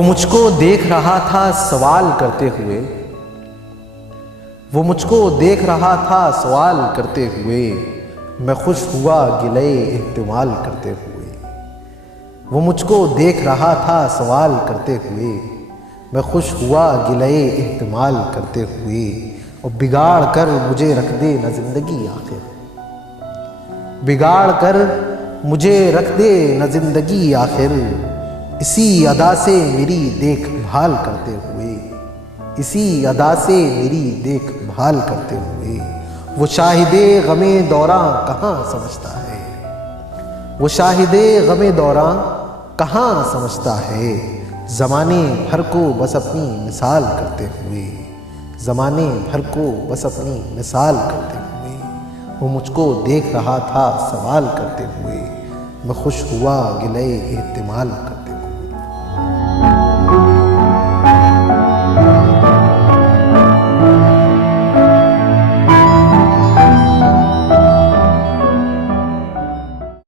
वो मुझको देख रहा था सवाल करते हुए, वो मुझको देख रहा था सवाल करते हुए, मैं खुश हुआ गिले एहतिमाल करते हुए। वो मुझको देख रहा था सवाल करते हुए, मैं खुश हुआ गिले एहतिमाल करते हुए। और बिगाड़ कर मुझे रख दे न जिंदगी आखिर, बिगाड़ कर मुझे रख दे न जिंदगी आखिर। इसी अदा से मेरी देखभाल करते हुए, इसी अदा से मेरी देखभाल करते हुए। वो शाहिदे गमे दौरां कहाँ समझता है, वो शाहिदे गमे दौरां कहाँ समझता है। ज़माने भर को बस अपनी मिसाल करते हुए, ज़माने भर को बस अपनी मिसाल करते हुए। वो मुझको देख रहा था सवाल करते हुए, मैं खुश हुआ गिले एहतिमाल करते हुए।